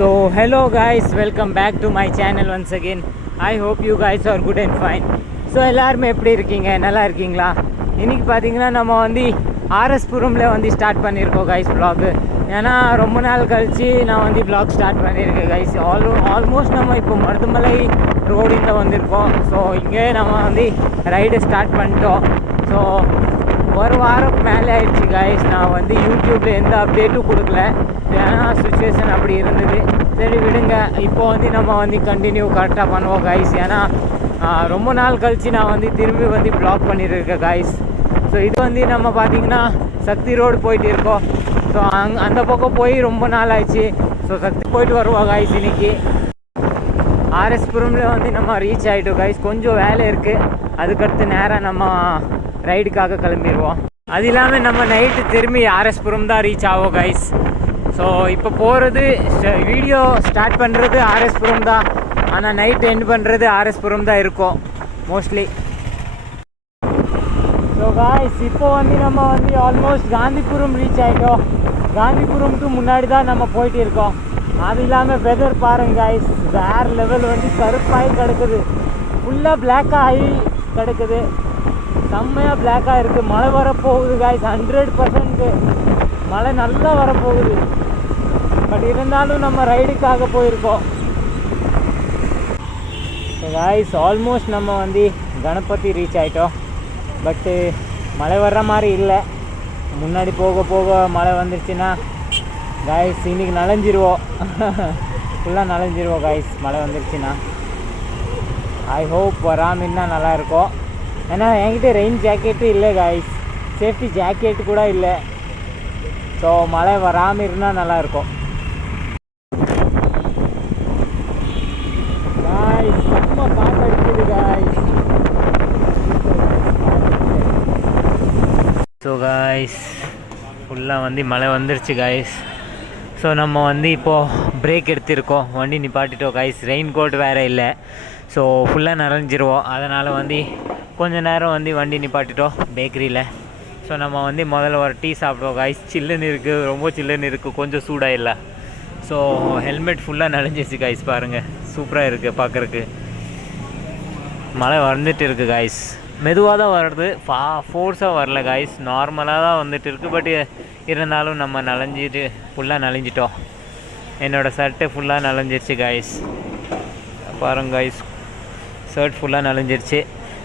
So hello guys, welcome back to my channel once again. I hope you guys are good and fine. So எல்லாருமே எப்படி இருக்கீங்க, நல்லா இருக்கீங்களா? இன்றைக்கி பார்த்தீங்கன்னா நம்ம வந்து ஆர்எஸ்புரமில் வந்து ஸ்டார்ட் பண்ணியிருக்கோம் கைஸ் vlog. ஏன்னா ரொம்ப நாள் கழித்து நான் வந்து vlog ஸ்டார்ட் பண்ணியிருக்கேன் கைஸ். ஆல்மோஸ்ட் நம்ம இப்போ மருதமலை ரோடு இங்கே வந்திருக்கோம். ஸோ இங்கே நம்ம வந்து ரைடு ஸ்டார்ட் பண்ணிட்டோம். ஸோ ஒரு வாரம் மேலே ஆயிடுச்சு கைஸ். நான் வந்து யூடியூப்பில் எந்த அப்டேட்டும் கொடுக்கல, ஏன்னா சுச்சுவேஷன் அப்படி இருந்தது. சரி விடுங்க, இப்போ வந்து நம்ம வந்து கண்டினியூ கரெக்டாக பண்ணுவோம் கைஸ். ஏன்னா ரொம்ப நாள் கழித்து நான் வந்து திரும்பி வந்து ப்ளாக் பண்ணியிருக்கேன் கைஸ். ஸோ இது வந்து நம்ம பார்த்திங்கன்னா சக்தி ரோடு போயிட்டு இருக்கோம். ஸோ அந்த பக்கம் போய் ரொம்ப நாள் ஆயிடுச்சு. ஸோ சக்தி போயிட்டு வருவோம் கைஸ். இன்றைக்கி ஆர்எஸ்புரமில் வந்து நம்ம ரீச் ஆகிட்டோம் கைஸ். கொஞ்சம் வேலை இருக்குது, அதுக்கடுத்து நேராக நம்ம ரைடுக்காக கிளம்பிடுவோம். அது இல்லாமல் நம்ம நைட்டு திரும்பி ஆர்எஸ்புரம் தான் ரீச் ஆகும் கைஸ். ஸோ இப்போ போகிறது, வீடியோ ஸ்டார்ட் பண்ணுறது ஆர்எஸ்புரம் தான், ஆனால் நைட் எண்ட் பண்ணுறது ஆர்எஸ்புரம் தான் இருக்கும் மோஸ்ட்லி. ஸோ காய்ஸ் இப்போ வந்து நம்ம வந்து ஆல்மோஸ்ட் காந்திபுரம் ரீச் ஆகிட்டோம். காந்திபுரம்க்கு முன்னாடி தான் நம்ம போயிட்டு இருக்கோம். அது இல்லாமல் வெதர் பாருங்க காய்ஸ், வேறு லெவல் வந்து கருப்பாகி கிடக்குது, ஃபுல்லாக பிளாக்காக ஆகி கிடக்குது, செம்மையாக பிளாக்காக இருக்குது. மழை வரப்போகுது காய்ஸ், 100% மழை நல்லா வரப்போகுது. பட் இருந்தாலும் நம்ம ரைடுக்காக போயிருக்கோம். காய்ஸ் ஆல்மோஸ்ட் நம்ம வந்து கணபதி ரீச் ஆகிட்டோம். பட்டு மழை வர்ற மாதிரி இல்லை. முன்னாடி போக போக மழை வந்துருச்சுன்னா காய்ஸ் இன்றைக்கி நனைஞ்சிருவோம், ஃபுல்லாக நனைஞ்சிருவோம் காய்ஸ் மழை வந்துருச்சுன்னா. ஐ ஹோப் வராமன்னா நல்லாயிருக்கும். ஏன்னா என்கிட்ட ரெயின் ஜாக்கெட்டும் இல்லை காய்ஸ், சேஃப்டி ஜாக்கெட்டு கூட இல்லை. ஸோ மழை வராமல் இருந்தால் நல்லாயிருக்கும் காய்ஸ். செம்ம காற்று அடிக்குது காய்ஸ். ஸோ காய்ஸ் ஃபுல்லாக வந்து மழை வந்துருச்சு காய்ஸ். ஸோ நம்ம வந்து இப்போது பிரேக் எடுத்திருக்கோம், வண்டி நிப்பாட்டிட்டோம் காய்ஸ். ரெயின் கோட் வேறு இல்லை, ஸோ ஃபுல்லாக நனைஞ்சிருவோம். அதனால் வந்து கொஞ்சம் நேரம் வந்து வண்டி நிப்பாட்டிட்டோம் பேக்கரியில். ஸோ நம்ம வந்து முதல்ல ஒரு டீ சாப்பிடுவோம் காய்ஸ். சில்லுன்னு இருக்குது, ரொம்ப சில்லுன்னு இருக்குது, கொஞ்சம் சூடாக இல்லை. ஸோ ஹெல்மெட் ஃபுல்லாக நனைஞ்சிச்சு காய்ஸ், பாருங்கள் சூப்பராக இருக்குது பார்க்குறக்கு. மழை வந்துட்டு இருக்குது காய்ஸ், மெதுவாக தான் வருது, ஃபோர்ஸாக வரல காய்ஸ், நார்மலாக தான் வந்துட்டு இருக்குது. பட் இருந்தாலும் நம்ம நனைஞ்சிட்டு ஃபுல்லாக நனைஞ்சிட்டோம். என்னோடய ஷர்ட்டு ஃபுல்லாக நனைஞ்சிருச்சு காய்ஸ், பாருங்க காய்ஸ், ஷர்ட் ஃபுல்லாக நனைஞ்சிருச்சு.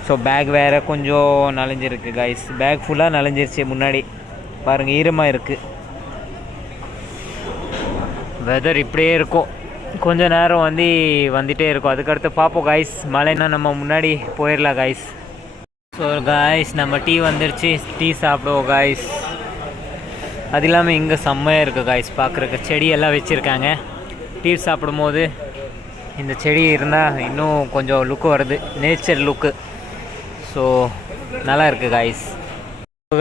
ஸோ பேக் வேறு கொஞ்சம் நனைஞ்சிருக்கு காய்ஸ், பேக் ஃபுல்லாக நனைஞ்சிருச்சு. முன்னாடி பாருங்கள் ஈரமாக இருக்குது. வெதர் இப்படியே இருக்கும், கொஞ்சம் நேரம் வந்து வந்துகிட்டே இருக்கும். அதுக்கடுத்து பார்ப்போம் காய்ஸ். மழைன்னா நம்ம முன்னாடி போயிடலாம் காய்ஸ். ஸோ காய்ஸ் நம்ம டீ வந்துருச்சு, டீ சாப்பிடுவோம் காய்ஸ். அது இல்லாமல் இங்கே செம்மையாக இருக்குது காய்ஸ் பார்க்குறக்கு, செடியெல்லாம் வச்சுருக்காங்க. டீ சாப்பிடும்போது இந்த செடி இருந்தால் இன்னும் கொஞ்சம் லுக்கு வருது, நேச்சர் லுக்கு. ஸோ நல்லா இருக்குது காய்ஸ்.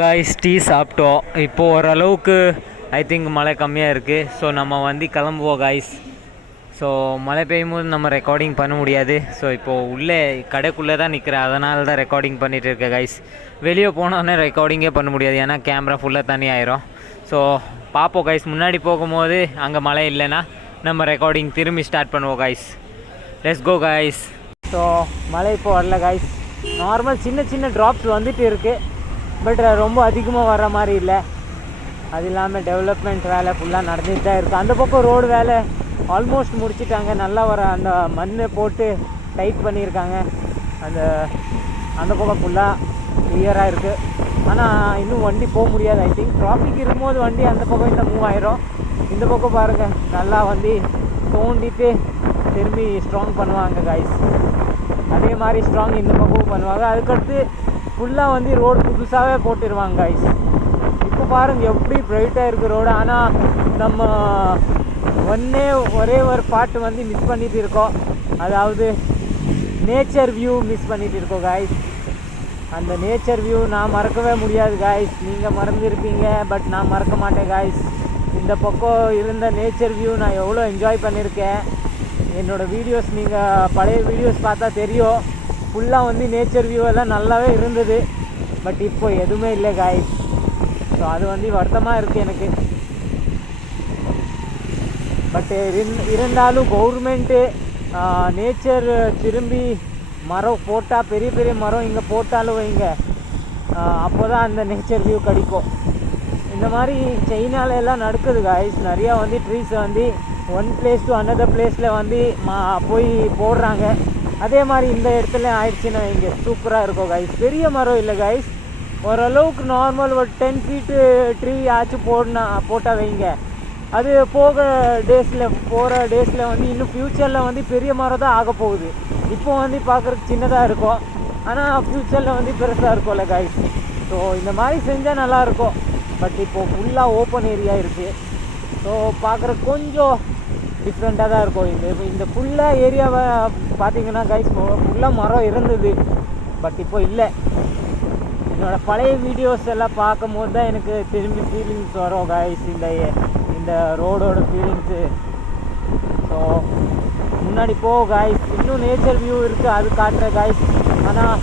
காய்ஸ் டீ சாப்பிட்டோம். இப்போது ஓரளவுக்கு ஐ திங்க் மழை கம்மியாக இருக்குது. ஸோ நம்ம வந்து கிளம்புவோம் காய்ஸ். ஸோ மழை பெய்யும் போது நம்ம ரெக்கார்டிங் பண்ண முடியாது. ஸோ இப்போது உள்ளே கடைக்குள்ளே தான் நிற்கிறேன், அதனால தான் ரெக்கார்டிங் பண்ணிகிட்டு இருக்கேன் காய்ஸ். வெளியே போனோடனே ரெக்கார்டிங்கே பண்ண முடியாது, ஏன்னா கேமரா ஃபுல்லாக தண்ணி ஆயிரும். ஸோ பார்ப்போம் காய்ஸ், முன்னாடி போகும்போது அங்கே மழை இல்லைன்னா நம்ம ரெக்கார்டிங் திரும்பி ஸ்டார்ட் பண்ணுவோம் guys. Let's go guys. So மழை இப்போ வரல காய்ஸ், நார்மல் சின்ன சின்ன ட்ராப்ஸ் வந்துட்டு இருக்குது. பட் ரொம்ப அதிகமாக வர்ற மாதிரி இல்லை. அது இல்லாமல் டெவலப்மெண்ட் வேலை ஃபுல்லாக நடந்துட்டு தான் இருக்குது. அந்த பக்கம் ரோடு வேலை ஆல்மோஸ்ட் முடிச்சிட்டாங்க. நல்லா வர அந்த மண் போட்டு டைட் பண்ணியிருக்காங்க. அந்த பக்கம் ஃபுல்லாக கிளியராக இருக்குது. ஆனால் இன்னும் வண்டி போக முடியாது. ஐ திங்க் டிராஃபிக் இருக்கும்போது வண்டி அந்த பக்கம் இன்னும் மூவ் ஆயிரும். இந்த பக்கம் பாருங்கள், நல்லா வந்து தோண்டிட்டு திரும்பி ஸ்ட்ராங் பண்ணுவாங்க காய்ஸ். அதே மாதிரி ஸ்ட்ராங் இந்த பக்கமும் பண்ணுவாங்க. அதுக்கடுத்து ஃபுல்லாக வந்து ரோடு புதுசாகவே போட்டுருவாங்க காய்ஸ். இப்போ பாருங்கள் எப்படி ப்ரைட்டாக இருக்குது ரோடு. ஆனால் நம்ம ஒரே ஒரு பாட்டு வந்து மிஸ் பண்ணிகிட்டு இருக்கோம், அதாவது நேச்சர் வியூ மிஸ் பண்ணிகிட்டு இருக்கோம் காய்ஸ். அந்த நேச்சர் வியூ நான் மறக்கவே முடியாது காய்ஸ். நீங்கள் மறந்துருப்பீங்க, பட் நான் மறக்க மாட்டேன் காய்ஸ். இந்த பக்கம் இருந்த நேச்சர் வியூ நான் எவ்வளோ என்ஜாய் பண்ணியிருக்கேன். என்னோடய வீடியோஸ் நீங்கள் பழைய வீடியோஸ் பார்த்தா தெரியும், ஃபுல்லாக வந்து நேச்சர் வியூ எல்லாம் நல்லாவே இருந்தது. பட் இப்போ எதுவுமே இல்லை காய்ஸ். ஸோ அது வந்து வருத்தமாக இருக்குது எனக்கு. பட் இருந்தாலும் கவர்மெண்ட்டு நேச்சர் திரும்பி மரம் போட்டால், பெரிய பெரிய மரம் இங்கே போட்டாலும் வைங்க, அப்போ தான் அந்த நேச்சர் வியூ கிடைக்கும். இந்த மாதிரி சைனால எல்லாம் நடக்குது காய்ஸ். நிறையா வந்து ட்ரீஸ் வந்து ஒன் பிளேஸ் டு அனதர் பிளேஸில் வந்து போய் போடுறாங்க. அதே மாதிரி இந்த இடத்துல ஆயிடுச்சுன்னா இங்கே சூப்பராக இருக்கும் காய்ஸ். பெரிய மரம் இல்லை காய்ஸ், ஓரளவுக்கு நார்மல் ஒரு 10 ஃபீட்டு ட்ரீ ஆச்சும் போட்டால் வைங்க. அது போகிற டேஸில் வந்து இன்னும் ஃப்யூச்சரில் வந்து பெரிய மரம் தான் ஆக போகுது. இப்போ வந்து பார்க்குறதுக்கு சின்னதாக இருக்கும், ஆனால் ஃப்யூச்சரில் வந்து பெருசாக இருக்கும்ல காய்ஸ். ஸோ இந்த மாதிரி செஞ்சால் நல்லாயிருக்கும். பட் இப்போது ஃபுல்லாக ஓப்பன் ஏரியா இருக்குது. ஸோ பார்க்குறதுக்கு கொஞ்சம் டிஃப்ரெண்ட்டாக தான் இருக்கும். இந்த ஃபுல்லாக ஏரியாவை பார்த்தீங்கன்னா கைஸ் ஃபுல்லாக மரம் இருந்தது, பட் இப்போ இல்லை. என்னோடய பழைய வீடியோஸ் எல்லாம் பார்க்கும்போது தான் எனக்கு திரும்பி ஃபீலிங்ஸ் வரும் கைஸ், இந்த ரோடோட ஃபீலிங்ஸு. ஸோ முன்னாடி கைஸ் இன்னும் நேச்சர் வியூ இருக்குது, அது காட்டுற கைஸ். ஆனால்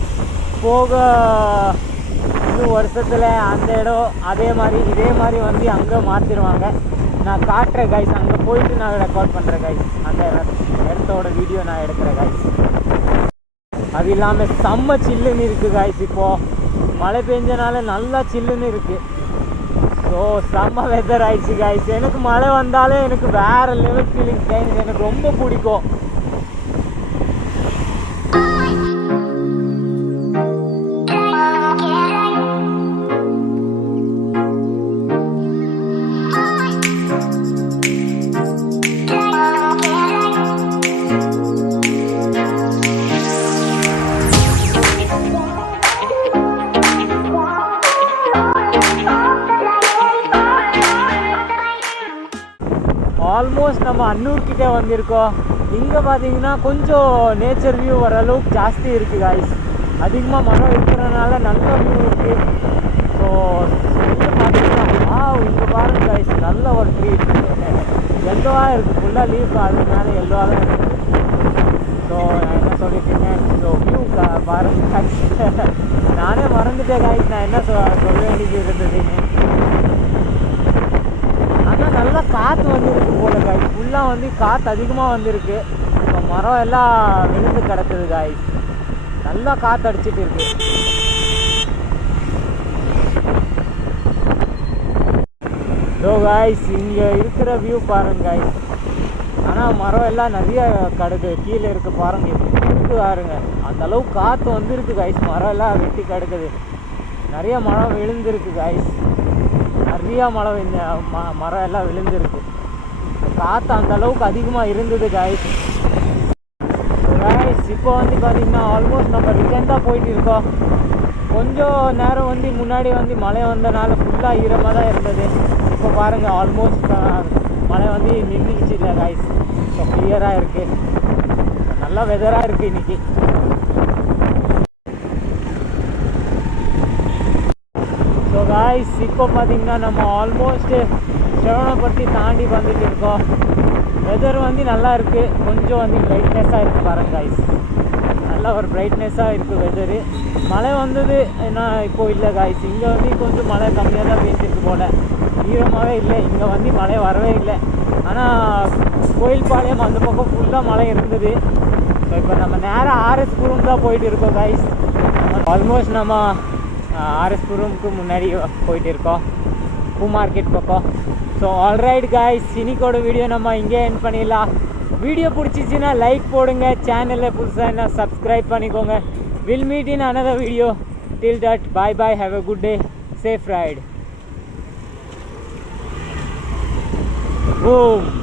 இன்னும் வருஷத்தில் அந்த இடம் இதே மாதிரி வந்து அங்கே மாற்றிடுவாங்க. நான் காட்டுறேன் கைஸ், அங்கே போயிட்டு நான் ரெக்கார்ட் பண்ணுறேன் கைஸ். அந்த இடத்தோட வீடியோ நான் எடுக்கிறேன் கைஸ். அது இல்லாமல் செம்ம சில்லுன்னு இருக்குது கைஸ். இப்போது மழை பெஞ்சனால நல்லா சில்லுன்னு இருக்குது. ஸோ செம்ம வெதர் ஆயிடுச்சு கைஸ். எனக்கு மழை வந்தாலே எனக்கு வேறு லெவல் ஃபீலிங்ஸ் கைஸ், எனக்கு ரொம்ப பிடிக்கும். ஆல்மோஸ்ட் நம்ம அன்னூர்கிட்டே வந்திருக்கோம். இங்கே பார்த்தீங்கன்னா கொஞ்சம் நேச்சர் வியூ வர அளவுக்கு ஜாஸ்தி இருக்குது காய்ஸ். அதிகமாக மரம் இருக்கிறதுனால நல்ல வியூ இருக்குது. ஸோ இங்கே பார்த்தீங்கன்னா இங்கே பாருங்கள் காய்ஸ், நல்ல ஒரு ட்ரீ எல்லோவாக இருக்குது, ஃபுல்லாக லீஃப் அது மேலே எல்லோவாக தான் இருக்குது. ஸோ நான் என்ன சொல்லியிருக்கேன், ஸோ வியூ பாருங்கள் காய்ஸ். நானே மறந்துட்டேன் காய்ஸ் நான் என்ன சொல்ல வேண்டியது இருந்ததுன்னு. ஆனால் நல்லா காற்று வந்துருக்கு போல காய்ஸ், ஃபுல்லாக வந்து காற்று அதிகமாக வந்திருக்கு. இப்போ மரம் எல்லாம் விழுந்து கிடக்குது காய்ஸ், நல்லா காற்று அடிச்சிட்டு இருக்கு. ஸோ காய்ஸ் இங்கே இருக்கிற வியூ பாருங்க காய்ஸ். ஆனால் மரம் எல்லாம் நிறைய கிடக்கு, கீழே இருக்குது பாருங்க, எப்படி இருக்கு பாருங்க. அந்தளவுக்கு காற்று வந்துருக்கு காய்ஸ், மரம் எல்லாம் வெட்டி கிடக்குது. நிறைய மரம் விழுந்துருக்கு காய்ஸ், நிறையா மரம் எல்லாம் விழுந்துருக்கு. காற்று அந்தளவுக்கு அதிகமாக இருந்தது காய்ஸ். காய்ஸ் இப்போ வந்து பார்த்திங்கன்னா ஆல்மோஸ்ட் நம்ம ரிட்டர்ன் தான் போயிட்டு இருக்கோம். கொஞ்சம் நேரம் வந்து முன்னாடி வந்து மழை வந்தனால ஃபுல்லாக ஈரமாக தான் இருந்தது. இப்போ பாருங்கள் ஆல்மோஸ்ட் மழை வந்து நின்றுச்சு இல்லை காய்ஸ். இப்போ கிளியராக இருக்குது, நல்லா வெதராக இருக்குது இன்றைக்கி. ஸோ காய்ஸ் இப்போ பார்த்திங்கன்னா நம்ம ஆல்மோஸ்ட்டு ஸ்ரவணப்பட்டி தாண்டி வந்துட்டு இருக்கோம். வெதர் வந்து நல்லா இருக்குது, கொஞ்சம் வந்து பிரைட்னஸாக இருக்குது பாருங்க காய்ஸ், நல்லா ஒரு பிரைட்னஸாக இருக்குது வெதரு. மழை வந்தது ஏன்னா இப்போது இல்லை காய்ஸ், இங்கே வந்து கொஞ்சம் மழை கம்மியாக தான் பெஞ்சிருக்கு போல், ஈரமாகவே இல்லை. இங்கே வந்து மழை வரவே இல்லை. ஆனால் கோயில்பாளையம் அந்த பக்கம் ஃபுல்லாக மழை இருந்தது. ஸோ இப்போ நம்ம நேராக ஆர்எஸ் புரம் தான் போயிட்டு இருக்கோம் காய்ஸ். ஆல்மோஸ்ட் நம்ம ஆர்எஸ் புரமுக்கு முன்னாடி போயிட்டு இருக்கோம், பூ மார்க்கெட் பக்கம். ஸோ ஆல்ரைட் காய்ஸ், இன்னைக்கோட வீடியோ நம்ம இங்கே எண்ட் பண்ணிடலாம். வீடியோ பிடிச்சிச்சின்னா லைக் போடுங்க, சேனலில் புதுசாக என்ன சப்ஸ்கிரைப் பண்ணிக்கோங்க. Will meet in another video. Till that bye bye, have a good day, safe ride. Boom.